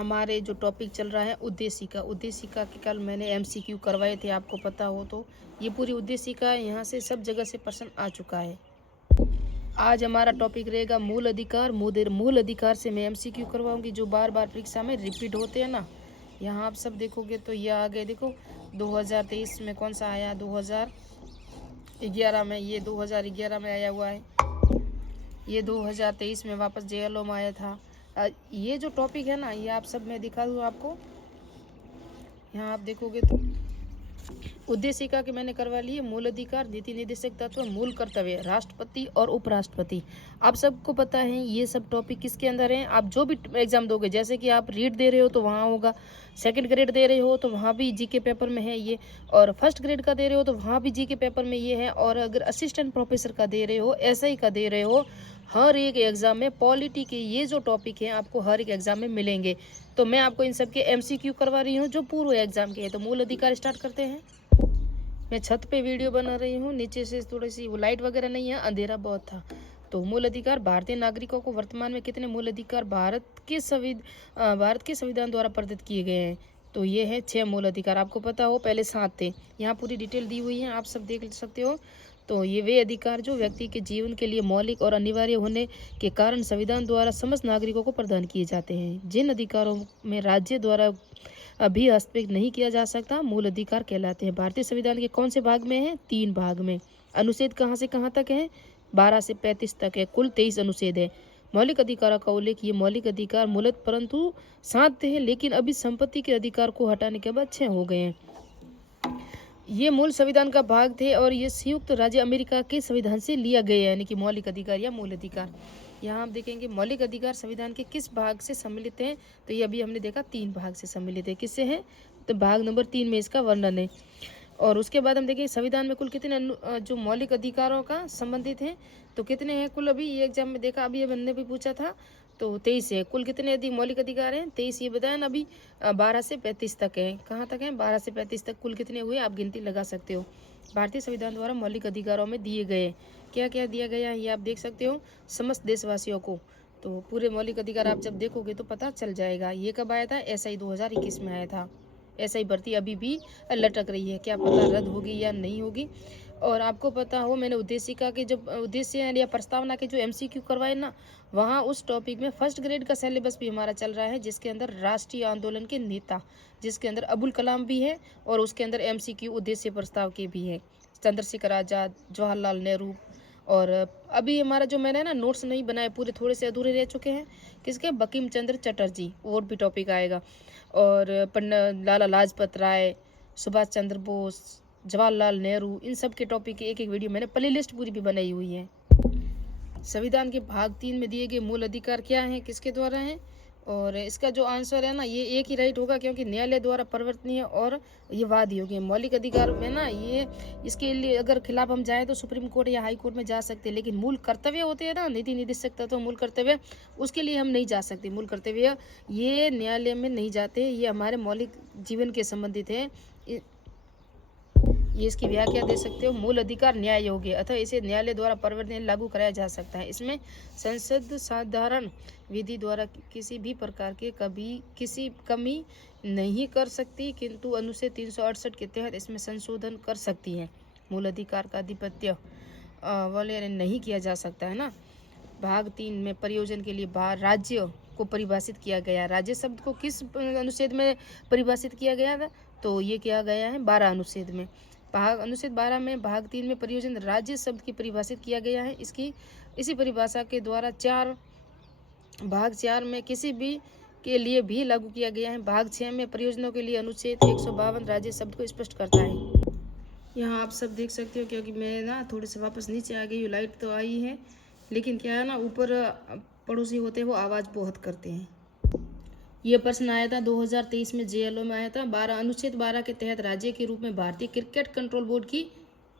हमारे जो टॉपिक चल रहा है उद्देशिका के कल मैंने एमसीक्यू करवाए थे, आपको पता हो तो। ये पूरी उद्देशिका यहाँ से सब जगह से प्रश्न आ चुका है। आज हमारा टॉपिक रहेगा मूल अधिकार। मूल अधिकार से मैं एमसीक्यू करवाऊंगी, जो बार बार परीक्षा में रिपीट होते हैं ना। यहाँ आप सब देखोगे तो ये आ गए, देखो 2023 में कौन सा आया, 2011 में, ये 2011 में आया हुआ है, ये 2023 में वापस जेएलओ में आया था। ये जो टॉपिक है ना, ये आप सब मैं दिखा दूँ आपको। यहाँ आप देखोगे तो उद्देशिका के मैंने करवा लिए। मूल अधिकार, नीति निर्देशक तत्व, मूल कर्तव्य, राष्ट्रपति और उपराष्ट्रपति। आप सबको पता है ये सब टॉपिक किसके अंदर हैं। आप जो भी एग्जाम दोगे, जैसे कि आप रीड दे रहे हो तो वहाँ होगा, सेकंड ग्रेड दे रहे हो तो वहाँ भी जीके पेपर में है ये, और फर्स्ट ग्रेड का दे रहे हो तो वहाँ भी जीके पेपर में ये है, और अगर असिस्टेंट प्रोफेसर का दे रहे हो, एसआई का दे रहे हो, हर एक एग्जाम में पॉलिटी के ये जो टॉपिक है आपको हर एक एग्जाम में मिलेंगे। तो मैं आपको इन सब के एमसीक्यू करवा रही हूँ जो पूर्व एग्जाम के है। तो मूल अधिकार स्टार्ट करते हैं। मैं छत पे वीडियो बना रही हूँ, नीचे से थोड़ी सी वो लाइट वगैरह नहीं है, अंधेरा बहुत था। तो मूल अधिकार, भारतीय नागरिकों को वर्तमान में कितने मूल अधिकार भारत के संविधान द्वारा प्रदत्त किए गए हैं। तो ये है 6 मूल अधिकार। आपको पता हो पहले 7 थे, यहाँ पूरी डिटेल दी हुई है, आप सब देख सकते हो। तो ये वे अधिकार जो व्यक्ति के जीवन के लिए मौलिक और अनिवार्य होने के कारण संविधान द्वारा समस्त नागरिकों को प्रदान किए जाते हैं। जिन अधिकारों में राज्य द्वारा अभी हस्तक्षेप नहीं किया जा सकता, मूल अधिकार कहलाते हैं। भारतीय संविधान के कौन से भाग में है? 3 भाग में। अनुच्छेद कहाँ से कहाँ तक है? 12 से 35 तक है। कुल 23 अनुच्छेद है। मौलिक अधिकारों का उल्लेख, ये मौलिक अधिकार मूलतः परंतु 7 थे, लेकिन अभी संपत्ति के अधिकार को हटाने के बाद 6 हो गए हैं। ये मूल संविधान का भाग थे और ये संयुक्त राज्य अमेरिका के संविधान से लिया गया है, यानी कि मौलिक अधिकार या मूल अधिकार। यहाँ आप देखेंगे मौलिक अधिकार संविधान के किस भाग से सम्मिलित हैं। तो ये अभी हमने देखा 3 भाग से सम्मिलित है। किससे है? तो भाग नंबर 3 में इसका वर्णन है। और उसके बाद हम देखेंगे संविधान में कुल कितने जो मौलिक अधिकारों का संबंधित हैं। तो कितने हैं कुल? अभी ये एग्जाम में देखा, अभी हमने भी पूछा था, तो 23 है। कुल कितने अधिक मौलिक अधिकार हैं? 23 ये बताया ना अभी। 12 से 35 तक है। कहाँ तक है? 12 से 35 तक कुल कितने हुए आप गिनती लगा सकते हो। भारतीय संविधान द्वारा मौलिक अधिकारों में दिए गए क्या क्या दिया गया है ये आप देख सकते हो समस्त देशवासियों को। तो पूरे मौलिक अधिकार आप जब देखोगे तो पता चल जाएगा। ये कब आया था? एसआई 2021 में आया था। एसआई भर्ती अभी भी लटक रही है, क्या पता रद्द होगी या नहीं होगी। और आपको पता हो मैंने उद्देशिका के जब उद्देश्य या प्रस्तावना के जो एमसीक्यू करवाए ना, वहाँ उस टॉपिक में फर्स्ट ग्रेड का सिलेबस भी हमारा चल रहा है, जिसके अंदर राष्ट्रीय आंदोलन के नेता, जिसके अंदर अबुल कलाम भी है, और उसके अंदर एमसीक्यू उद्देश्य प्रस्ताव के भी है, चंद्रशेखर आज़ाद, जवाहरलाल नेहरू। और अभी हमारा जो मैंने ना नोट्स नहीं बनाए, पूरे थोड़े से अधूरे रह चुके हैं। किसके? बंकिम चंद्र चटर्जी, और भी टॉपिक आएगा। और पंडित लाला लाजपत राय, सुभाष चंद्र बोस, जवाहरलाल नेहरू, इन सब के टॉपिक की एक एक वीडियो मैंने प्ले लिस्ट पूरी भी बनाई हुई है। संविधान के भाग 3 में दिए गए मूल अधिकार क्या हैं, किसके द्वारा हैं? और इसका जो आंसर है ना, ये एक ही राइट होगा, क्योंकि न्यायालय द्वारा परिवर्तनीय और ये वाद योग्य है। मौलिक अधिकार में ना ये, इसके लिए अगर खिलाफ हम जाए तो सुप्रीम कोर्ट या हाई कोर्ट में जा सकते हैं, लेकिन मूल कर्तव्य होते हैं ना, नीति निर्देशक तत्व, मूल कर्तव्य, उसके लिए हम नहीं जा सकते। मूल कर्तव्य ये न्यायालय में नहीं जाते, ये हमारे मौलिक जीवन के संबंधित है। ये इसकी व्याख्या दे सकते हो, मूल अधिकार न्याय योग्य, अतः इसे न्यायालय द्वारा परिवर्तन लागू कराया जा सकता है। इसमें संसद साधारण विधि द्वारा किसी भी प्रकार के किसी कमी नहीं कर सकती, किंतु अनुच्छेद 368 के तहत इसमें संशोधन कर सकती है। मूल अधिकार का अधिपत्य वाले नहीं किया जा सकता है ना। भाग 3 में प्रयोजन के लिए राज्य को परिभाषित किया गया। राज्य शब्द को किस अनुच्छेद में परिभाषित किया गया था? तो ये किया गया है 12 अनुच्छेद में। अनुच्छेद 12 में भाग 3 में प्रयोजन राज्य शब्द की परिभाषित किया गया है। इसी परिभाषा के द्वारा भाग 4 में किसी भी के लिए भी लागू किया गया है। भाग 6 में प्रयोजनों के लिए अनुच्छेद 152 राज्य शब्द को स्पष्ट करता है। यहाँ आप सब देख सकते हो, क्योंकि मैं ना थोड़े से वापस नीचे आ गई हूँ, लाइट तो आई है, लेकिन क्या है ना, ऊपर पड़ोसी होते हैं वो आवाज़ बहुत करते हैं। ये प्रश्न आया था 2023 में, जेएलओ में आया था। अनुच्छेद 12 के तहत राज्य के रूप में भारतीय क्रिकेट कंट्रोल बोर्ड की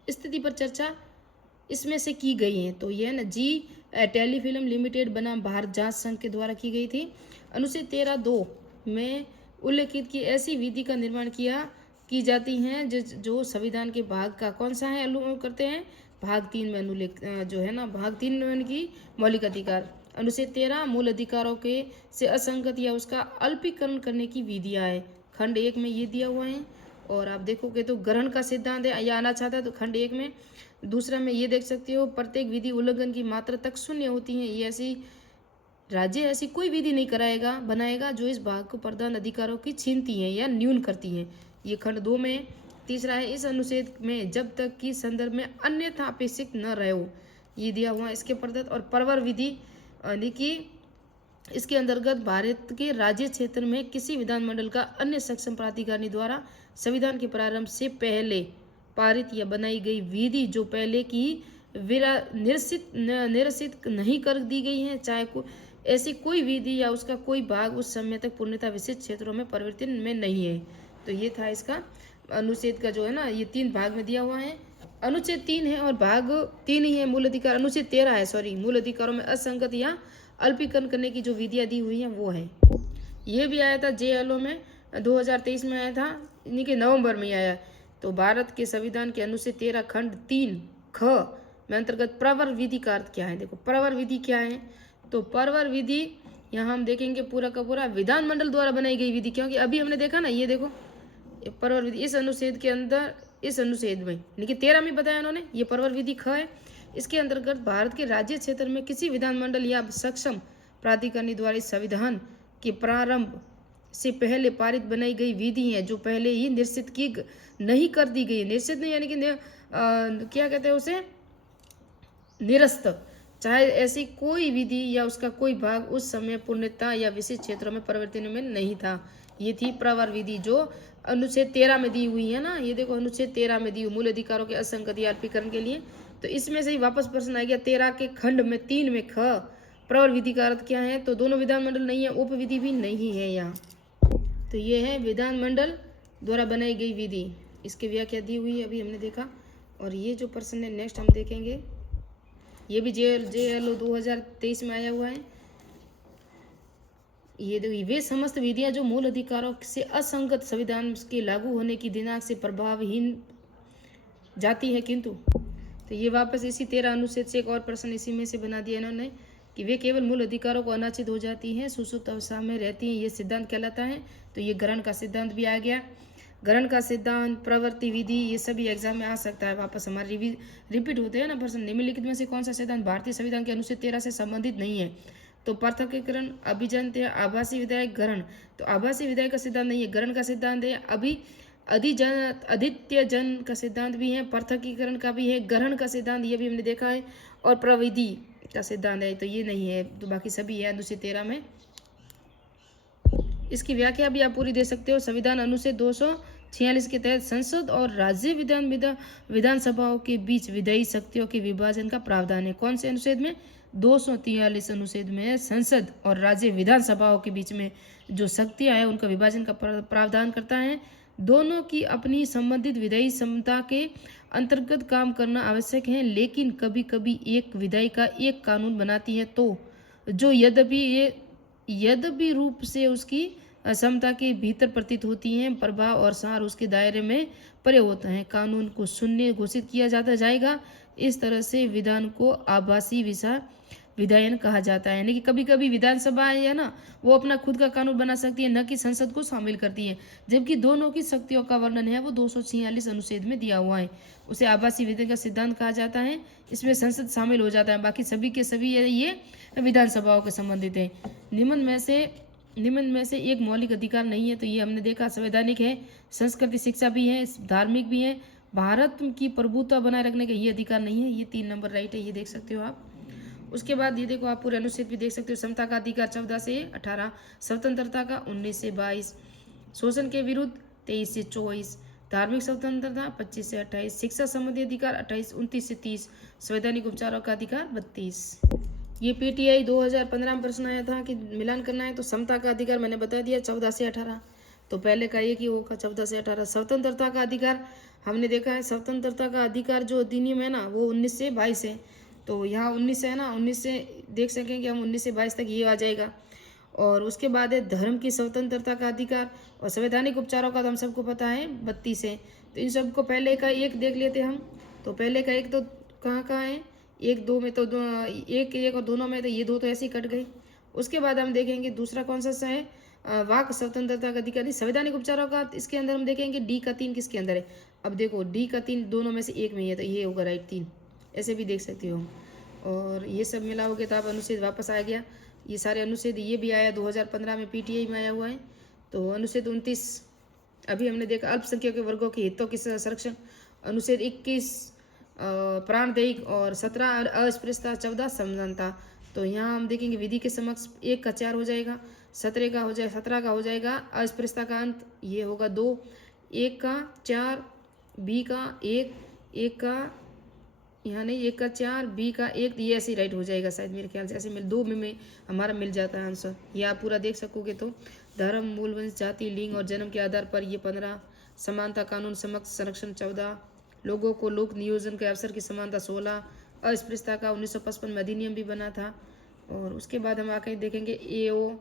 स्थिति पर चर्चा इसमें से की गई है। तो यह ना जी टेलीफिल्म लिमिटेड बनाम भारत जांच संघ के द्वारा की गई थी। अनुच्छेद 13(2) में उल्लेखित की ऐसी विधि का निर्माण की जाती हैं जो संविधान के भाग का कौन सा है करते हैं? भाग 3 में अनुल्लेख जो है ना, भाग 3 में की मौलिक अधिकार अनुच्छेद 13 मूल अधिकारों के से असंगत या उसका अल्पीकरण करने की विधियां है। खंड 1 में ये दिया हुआ है। और आप देखोगे तो ग्रहण का सिद्धांत है, या आना चाहता है तो खंड 1 में। दूसरा में ये देख सकते हो, प्रत्येक विधि उल्लंघन की मात्रा तक शून्य होती है। ये ऐसी राज्य ऐसी कोई विधि नहीं बनाएगा जो इस भाग को प्रधान अधिकारों की छीनती है या न्यून करती है। ये खंड 2 में। तीसरा है, इस अनुच्छेद में जब तक कि संदर्भ में अन्यथा अपेक्षित न रहे हो, ये दिया हुआ है इसके प्रदत्त। और प्रवर विधि यानी कि इसके अंतर्गत भारत के राज्य क्षेत्र में किसी विधानमंडल का अन्य सक्षम प्राधिकारी द्वारा संविधान के प्रारंभ से पहले पारित या बनाई गई विधि जो पहले की निरसित नहीं कर दी गई है, चाहे ऐसी कोई विधि या उसका कोई भाग उस समय तक पूर्णतः विशिष्ट क्षेत्रों में परिवर्तन में नहीं है। तो ये था इसका अनुच्छेद का जो है ना, ये 3 भाग में दिया हुआ है। अनुच्छेद 3 है और भाग 3 ही है मूल अधिकार। अनुच्छेद 13 है, सॉरी, मूल अधिकारों में असंगत या अल्पीकरण करने की जो विधियां दी हुई हैं वो है। ये भी आया था JLO में 2023 में आया था, यानी कि नवंबर में आया। तो भारत के संविधान के अनुच्छेद 13 खंड 3 ख में अंतर्गत प्रवर विधि का अर्थ क्या है। देखो प्रवर विधि क्या है, तो प्रवर विधि यहाँ हम देखेंगे पूरा का पूरा विधानमंडल द्वारा बनाई गई विधि, क्योंकि अभी हमने देखा ना, ये देखो प्रवर विधि इस अनुच्छेद के अंदर, इस अनुच्छेद में यानी कि 13 में बताया उन्होंने, ये प्रवर विधि ख है। इसके अंतर्गत भारत के राज्य क्षेत्र में किसी विधानमंडल या सक्षम प्राधिकारी द्वारा इस संविधान के प्रारंभ से पहले पारित बनाई गई विधि है जो पहले ही निश्चित की नहीं कर दी गई। निश्चित नहीं यानी कि क्या कहते हैं उसे, निरस्त, चाहे ऐसी कोई विधि या उसका कोई भाग उस समय पूर्णता या विशिष्ट क्षेत्रों में परिवर्तन में नहीं था। ये थी प्रवर विधि जो अनुच्छेद 13 में दी हुई है ना, ये देखो अनुच्छेद 13 में दी हुई मूल अधिकारों के असंगत या अल्पीकरण के लिए। तो इसमें से ही वापस प्रश्न आ गया 13 के खंड में 3 में ख प्रवर विधि का अर्थ क्या है, तो दोनों विधानमंडल नहीं है, उप विधि भी नहीं है यहाँ। तो ये है विधानमंडल द्वारा बनाई गई विधि, इसकी व्याख्या दी हुई है, अभी हमने देखा। और ये जो प्रश्न है नेक्स्ट हम देखेंगे, ये भी JLO 2023 में आया हुआ है। ये वे समस्त विधियां जो मूल अधिकारों से असंगत संविधान के लागू होने की दिनांक से प्रभावहीन जाती है, किंतु तो ये वापस इसी 13 अनुच्छेद से एक और प्रश्न इसी में से बना दिया इन्होंने कि वे केवल मूल अधिकारों को अनाचित हो जाती हैं, सुसुप्त अवस्था में रहती हैं, ये सिद्धांत कहलाता है। तो ये ग्रहण का सिद्धांत भी आ गया। ग्रहण का सिद्धांत, प्रवृत्ति विधि, ये सभी एग्जाम में आ सकता है। वापस हमारे रिपीट होते हैं ना प्रश्न, निम्नलिखित में से कौन सा सिद्धांत भारतीय संविधान के अनुच्छेद 13 से संबंधित नहीं है, तो पृथक्करण, अभिजन्य, आभासी विधायक, ग्रहण। तो आभासी विधायक का सिद्धांत नहीं है, ग्रहण का सिद्धांत है। अधित्य जन का सिद्धांत भी है, पृथक्करण का भी है, ग्रहण का सिद्धांत ये भी हमने देखा है, और प्रविधि का सिद्धांत है। तो ये नहीं है, तो बाकी सभी है अनुच्छेद 13 में। इसकी व्याख्या भी आप पूरी दे सकते हो। संविधान अनुच्छेद 246 के तहत संसद और राज्य विधानसभाओं के बीच विधायी शक्तियों के विभाजन का प्रावधान है। कौन से अनुच्छेद में, 243 अनुच्छेद में संसद और राज्य विधानसभाओं के बीच में जो शक्तियां हैं उनका विभाजन का प्रावधान करता है। दोनों की अपनी संबंधित विधायी क्षमता के अंतर्गत काम करना आवश्यक है, लेकिन कभी कभी एक विधायिका एक कानून बनाती है तो जो यद्यपि रूप से उसकी क्षमता के भीतर प्रतीत होती हैं, प्रभाव और सार उसके दायरे में परे होता है, कानून को शून्य घोषित किया जाएगा। इस तरह से विधान को आभासी विधायन कहा जाता है। यानी कि कभी कभी विधानसभा है ना, वो अपना खुद का कानून बना सकती है, न कि संसद को शामिल करती है, जबकि दोनों की शक्तियों का वर्णन है वो 246 अनुच्छेद में दिया हुआ है। उसे आभासी विधायन का सिद्धांत कहा जाता है। इसमें संसद शामिल हो जाता है, बाकी सभी के सभी ये विधानसभाओं के संबंधित है। निम्न में से एक मौलिक अधिकार नहीं है, तो ये हमने देखा संवैधानिक है, संस्कृति शिक्षा भी है, धार्मिक भी है, भारत की प्रभुत्व बनाए रखने का ये अधिकार नहीं है। ये 3 नंबर राइट है, ये देख सकते हो आप। उसके बाद ये देखो आप पूरे अनुच्छेद भी देख सकते हो। समता का अधिकार 14 से 18, स्वतंत्रता का 19 से 22, शोषण के विरुद्ध 23 से 24, धार्मिक स्वतंत्रता 25 से 28, शिक्षा संबंधी अधिकार 29 से 30, संवैधानिक उपचारों का अधिकार 32। ये PTI 2015 में प्रश्न आया था कि मिलान करना है, तो समता का अधिकार मैंने बता दिया 14 से 18, तो पहले का एक ही होगा 14 से 18। स्वतंत्रता का अधिकार हमने देखा है, स्वतंत्रता का अधिकार जो अधिनियम है ना वो 19 से 22 है, तो यहाँ 19 है ना, 19 से देख सकेंगे हम 19 से 22 तक ये आ जाएगा। और उसके बाद है धर्म की स्वतंत्रता का अधिकार, और संवैधानिक उपचारों का तो हम सबको पता है 32 है। तो इन सबको पहले का एक देख लेते हम। तो पहले का एक तो कहाँ है, एक दो में तो एक एक और दोनों में तो ये दो तो ऐसे ही कट गए। उसके बाद हम देखेंगे दूसरा कौन सा है, वाक स्वतंत्रता का अधिकार नहीं, संवैधानिक उपचारों का, इसके अंदर हम देखेंगे डी का 3 किसके अंदर है। अब देखो डी का 3 दोनों में से एक में ही है, तो ये होगा राइट 3, ऐसे भी देख सकते हो। और ये सब मिलाओगे तो आप अनुच्छेद वापस आ गया। ये सारे अनुच्छेद, ये भी आया 2015 में पीटीआई में आया हुआ है। तो अनुच्छेद 29 अभी हमने देखा, अल्पसंख्यक के वर्गों के हितों के संरक्षण। अनुच्छेद 21 प्राणदायिक और 17 अस्पृश्यता, 14 समानता। तो यहाँ हम देखेंगे विधि के समक्ष 1 का 4 हो जाएगा, 17 का हो जाएगा, 17 का हो जाएगा, अस्पृश्यता का अंत ये होगा 2, 1 का 4, बी का 1, 1 का यहाँ नहीं, 1 का 4, बी का 1, ये ऐसे ही राइट हो जाएगा शायद, मेरे ख्याल से ऐसे मिल 2 में हमारा मिल जाता है आंसर। ये आप पूरा देख सकोगे। तो धर्म, मूल वंश, जाति, लिंग और जन्म के आधार पर ये 15, समानता कानून समक्ष संरक्षण 14, लोगों को लोक नियोजन के अवसर की समानता 16, अस्पृश्यता का 1955 में अधिनियम भी बना था। और उसके बाद हम आके देखेंगे एओ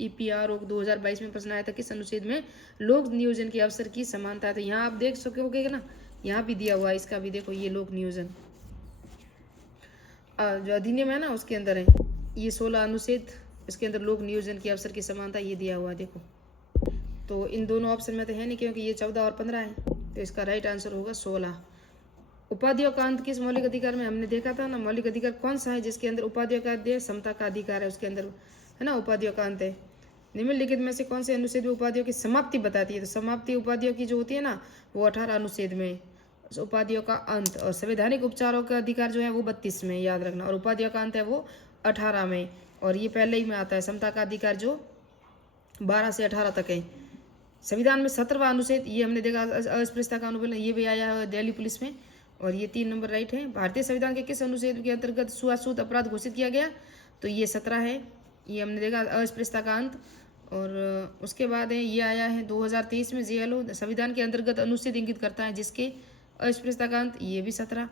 ईपीआर 2022 में प्रश्न आया था किस अनुच्छेद में लोक नियोजन के अवसर की समानता। तो यहाँ आप देख सकोगे ना, यहाँ भी दिया हुआ है, इसका भी देखो, ये लोक नियोजन जो अधिनियम है ना उसके अंदर है, ये 16 अनुच्छेद, इसके अंदर लोक नियोजन के अवसर की समानता ये दिया हुआ है देखो। तो इन दोनों ऑप्शन में तो है नहीं, क्योंकि ये 14 और 15 है, तो इसका राइट आंसर होगा 16। उपाधियों का अंत किस मौलिक अधिकार में, हमने देखा था ना, मौलिक अधिकार कौन सा है जिसके अंदर उपाधियों का अध्यय समता का अधिकार है, उसके अंदर है ना उपाधियों का अंत है। निम्नलिखित में से कौन से अनुच्छेद में उपाधियों की समाप्ति बताती है, तो समाप्ति उपाधियों की जो होती है ना वो 18 अनुच्छेद में, उपाधियों का अंत। और संवैधानिक उपचारों का अधिकार जो है वो 32 में, याद रखना। और उपाधियों का अंत है वो 18 में, और ये पहले ही में आता है। समता का अधिकार जो 12 से 18 तक है। संविधान में 17वां अनुच्छेद, ये हमने देखा अस्पृश्यता का अनुपालन, ये भी आया है दिल्ली पुलिस में, और ये 3 नंबर राइट है। भारतीय संविधान के किस अनुच्छेद के अंतर्गत छुआछूत अपराध घोषित किया गया, तो ये 17 है, ये हमने देखा अस्पृश्यता का अंत। और उसके बाद है ये आया है 2023 में जेएलओ, संविधान के अंतर्गत अनुच्छेद इंगित करता है जिसके अस्पृश्यता का अंत, ये भी 17।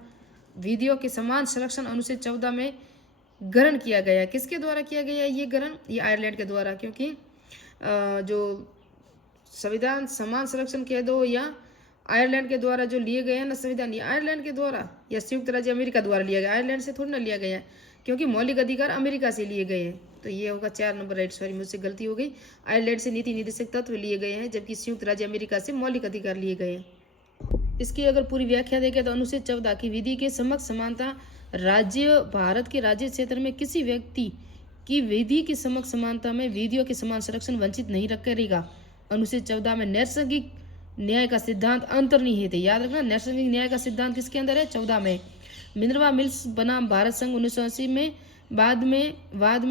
विधियों के समान संरक्षण अनुच्छेद 14 में ग्रहण किया गया है, किसके द्वारा किया गया है ये ग्रहण, ये आयरलैंड के द्वारा, क्योंकि जो संविधान समान संरक्षण कह दो या आयरलैंड के द्वारा जो लिए गए हैं ना संविधान, ये आयरलैंड के द्वारा या संयुक्त राज्य अमेरिका द्वारा लिया गया, आयरलैंड से थोड़ी ना लिया गया है, क्योंकि मौलिक अधिकार अमेरिका से लिए गए हैं। तो ये होगा 4 नंबर राइट, सॉरी मुझसे गलती हो गई। आयरलैंड से नीति निर्देशक तत्व लिए गए हैं, जबकि संयुक्त राज्य अमेरिका से मौलिक अधिकार लिए गए हैं। इसकी अगर पूरी व्याख्या देखें तो अनुच्छेद 14 की विधि के समक्ष समानता, राज्य भारत के राज्य क्षेत्र में किसी व्यक्ति की विधि के समक्ष समानता में विधियों के समान संरक्षण वंचित नहीं करेगा। अनुच्छेद 14 में नैसर्गिक न्याय का सिद्धांत अंतर्निहित है, याद रखना, नैसर्गिक न्याय का सिद्धांत किसके अंदर है, 14 में। मिनर्वा मिल्स बनाम भारत संघ 1980 में बाद में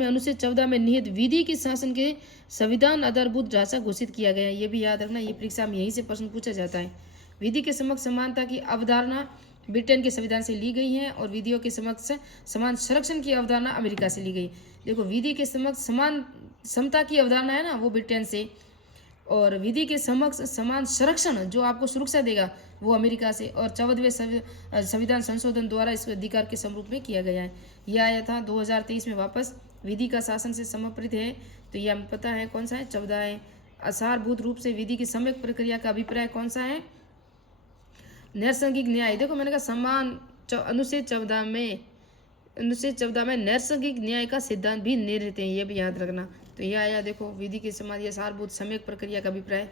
अनुच्छेद 14 में निहित विधि के शासन के संविधान आधारभूत ढांचा घोषित किया गया है, ये भी याद रखना, ये परीक्षा में यहीं से प्रश्न पूछा जाता है। विधि के समक्ष समानता की अवधारणा ब्रिटेन के संविधान से ली गई है, और विधियों के समक्ष समान संरक्षण की अवधारणा अमेरिका से ली गई। देखो विधि के समक्ष समान समता की अवधारणा है ना वो ब्रिटेन से, और विधि के समक्ष समान संरक्षण जो आपको सुरक्षा देगा वो अमेरिका से, और 14वें संविधान संशोधन द्वारा इस अधिकार के समरूप में किया गया है। यह आया था 2023 में वापस। विधि का शासन से समर्पित है, तो यह हमें पता है कौन सा है, 14 है। आधारभूत रूप से विधि की सम्यक प्रक्रिया का अभिप्राय कौन सा है, नैसर्गिक न्याय। देखो मैंने कहा समान अनुच्छेद 14 में नैसर्गिक न्याय का सिद्धांत भी निहित है, ये भी याद रखना। तो यह आया देखो विधि के समान या सारभूत सम्यक प्रक्रिया का अभिप्राय।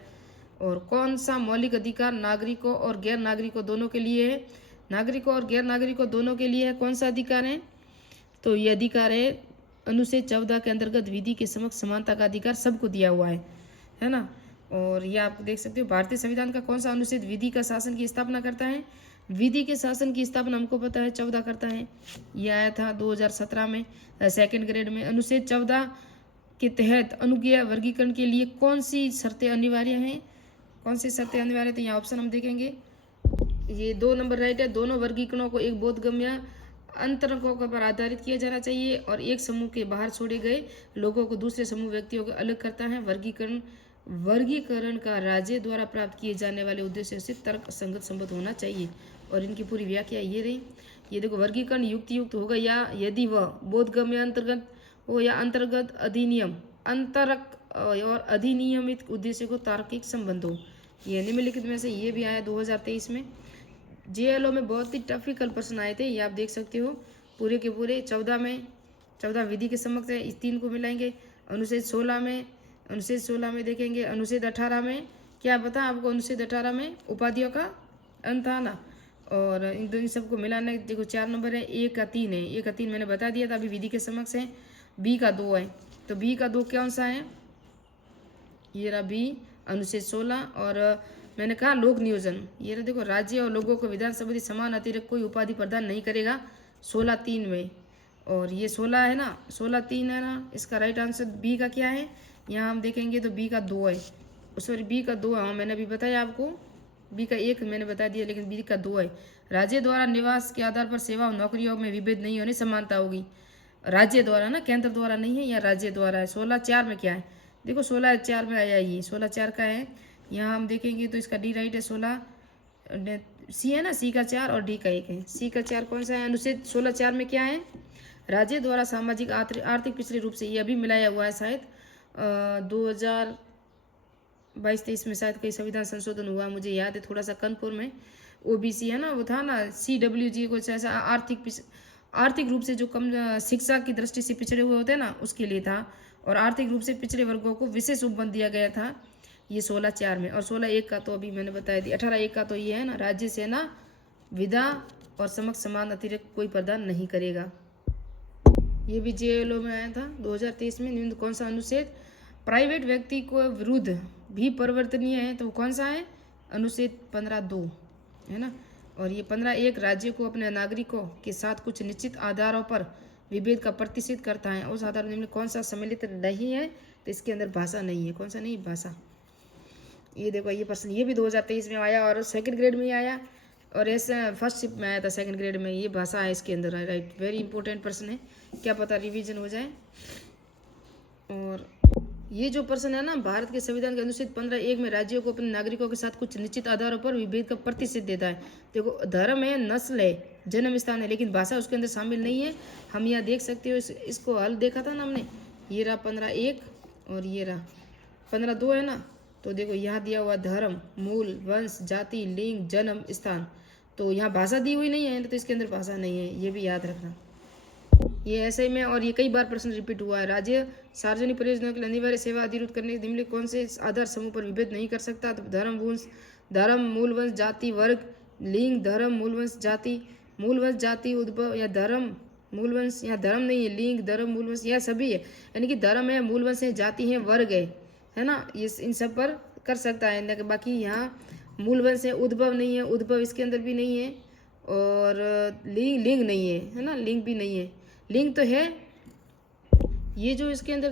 और कौन सा मौलिक अधिकार नागरिकों और गैर नागरिकों दोनों के लिए है, नागरिकों और गैर नागरिकों दोनों के लिए है, कौन सा अधिकार है, तो ये अधिकार है अनुच्छेद 14 के अंतर्गत विधि के समक्ष समानता का अधिकार सबको दिया हुआ है ना। और ये आप देख सकते हो भारतीय संविधान का कौन सा अनुच्छेद विधि का शासन की स्थापना करता है, विधि के शासन की स्थापना हमको पता है 14 करता है। ये आया था 2017 में सेकंड ग्रेड में। अनुच्छेद 14 के तहत अनुज्ञेय वर्गीकरण के लिए कौन सी शर्तें अनिवार्य हैं, कौन सी शर्तें अनिवार्य, तो यहाँ ऑप्शन हम देखेंगे, ये 2 नंबर राइट है। दोनों वर्गीकरणों को एक बोधगम्य अंतरकों पर आधारित किया जाना चाहिए, और एक समूह के बाहर छोड़े गए लोगों को दूसरे समूह व्यक्तियों को अलग करता है। वर्गीकरण का राज्य द्वारा प्राप्त किए जाने वाले उद्देश्य से तर्क संगत संबद्ध होना चाहिए। और इनकी पूरी व्याख्या ये रही। ये देखो वर्गीकरण युक्तियुक्त होगा या यदि वह बोधगम्य अंतर्गत हो या अंतर्गत अधिनियम अंतरक और अधिनियमित उद्देश्य को तार्किक संबंध हो। ये निम्नलिखित में से ये भी आया 2023 में। जेएलओ में बहुत ही टफिकल प्रश्न आए थे, ये आप देख सकते हो। पूरे के पूरे 14 में, 14 विधि के समक्ष है, इस 3 को मिलाएंगे। अनुच्छेद 16 में देखेंगे, अनुच्छेद 18 में क्या पता आपको, अनुच्छेद 18 में उपाधियों का अंत था ना, और इन सबको मिलाना देखो 4 नंबर है, ए का 3 है, ए का 3 मैंने बता दिया था, अभी विधि के समक्ष है। बी का 2 है, तो बी का 2 कौन सा है, ये रहा बी, अनुच्छेद 16। और मैंने कहा लोक नियोजन, ये रहा देखो, राज्य और लोगों को विधानसभा समान अतिरिक्त कोई उपाधि प्रदान नहीं करेगा, 16(3) में। और ये 16 है ना, 16(3) है ना, इसका राइट आंसर बी का क्या है, यहाँ हम देखेंगे तो बी का 2 है, सॉरी बी का 2, हाँ मैंने अभी बताया आपको, बी का 1 मैंने बता दिया, लेकिन बी का 2 है। राज्य द्वारा निवास के आधार पर सेवा और नौकरियों में विभेद नहीं होने, समानता होगी। राज्य द्वारा ना, केंद्र द्वारा नहीं है, या राज्य द्वारा है। 16(4) में क्या है, देखो 16(4) में आया, ये 16(4) का है। यहाँ हम देखेंगे तो इसका डी राइट है, 16 सी है ना, सी का 4 और डी का 1 है। सी का 4 कौन सा है, अनुच्छेद 16(4) में क्या है, राज्य द्वारा सामाजिक आर्थिक पिछले रूप से, ये अभी मिलाया हुआ है शायद 2022-23 में शायद कोई संविधान संशोधन हुआ, मुझे याद है थोड़ा सा, कानपुर में ओबीसी है ना, वो था ना, CWG कुछ ऐसा, आर्थिक रूप से जो कम शिक्षा की दृष्टि से पिछड़े हुए होते हैं ना, उसके लिए था। और आर्थिक रूप से पिछड़े वर्गों को विशेष उपबंध दिया गया था, ये 16(4) में। और 16(1) का तो अभी मैंने बताया दिया। 18(1) का तो ये है ना, राज्य सेना विधा और समक्ष समान अतिरिक्त कोई प्रदान नहीं करेगा, ये भी JLO में आया था 2023 में। निम्न कौन सा अनुच्छेद प्राइवेट व्यक्ति को विरुद्ध भी परिवर्तनीय है, तो वो कौन सा है, अनुच्छेद 15(2) है ना। और ये 15(1) राज्य को अपने नागरिकों के साथ कुछ निश्चित आधारों पर विभेद का प्रतिषेध करता है, उस आधार में कौन सा सम्मिलित नहीं है, तो इसके अंदर भाषा नहीं है, कौन सा नहीं, भाषा। ये देखो ये प्रश्न, ये भी 2023 में आया और सेकंड ग्रेड में आया, और ऐसे फर्स्ट शिफ्ट में आया था सेकंड ग्रेड में, ये भाषा है इसके अंदर, राइट, वेरी इंपॉर्टेंट प्रश्न है, क्या पता रिवीजन हो जाए। और ये जो प्रश्न है ना, भारत के संविधान के अनुच्छेद 15(1) में राज्यों को अपने नागरिकों के साथ कुछ निश्चित आधारों पर विभेद का प्रतिषेध देता है। देखो धर्म है, नस्ल है, जन्म स्थान है, लेकिन भाषा उसके अंदर शामिल नहीं है। हम यहाँ देख सकते हो, इसको हल देखा था ना हमने, ये रहा 15(1) और ये रहा 15(2) है ना। तो देखो यहाँ दिया हुआ धर्म, मूल, वंश, जाति, लिंग, जन्म स्थान, तो यहाँ भाषा दी हुई नहीं है, तो इसके अंदर भाषा नहीं है, ये भी याद रखना, ये ऐसे में। और ये कई बार प्रश्न रिपीट हुआ है, राज्य सार्वजनिक परियोजनाओं के लिए अनिवार्य सेवा अधिरोध करने के निम्नलिखित कौन से आधार समूह पर विभेद नहीं कर सकता, तो धर्म, मूल वंश, जाति, वर्ग, लिंग, धर्म, मूल वंश, जाति, उद्भव, या धर्म, मूल वंश, या धर्म नहीं है, लिंग, धर्म, मूल वंश, यह सभी है, यानी कि धर्म है, मूल वंश है, जाति है, वर्ग है ना, ये इन सब पर कर सकता है। बाकी यहाँ मूल वंश है, उद्भव नहीं है, उद्भव इसके अंदर भी नहीं है, और लिंग नहीं है ना, लिंग भी नहीं है, लिंग तो है, ये जो इसके अंदर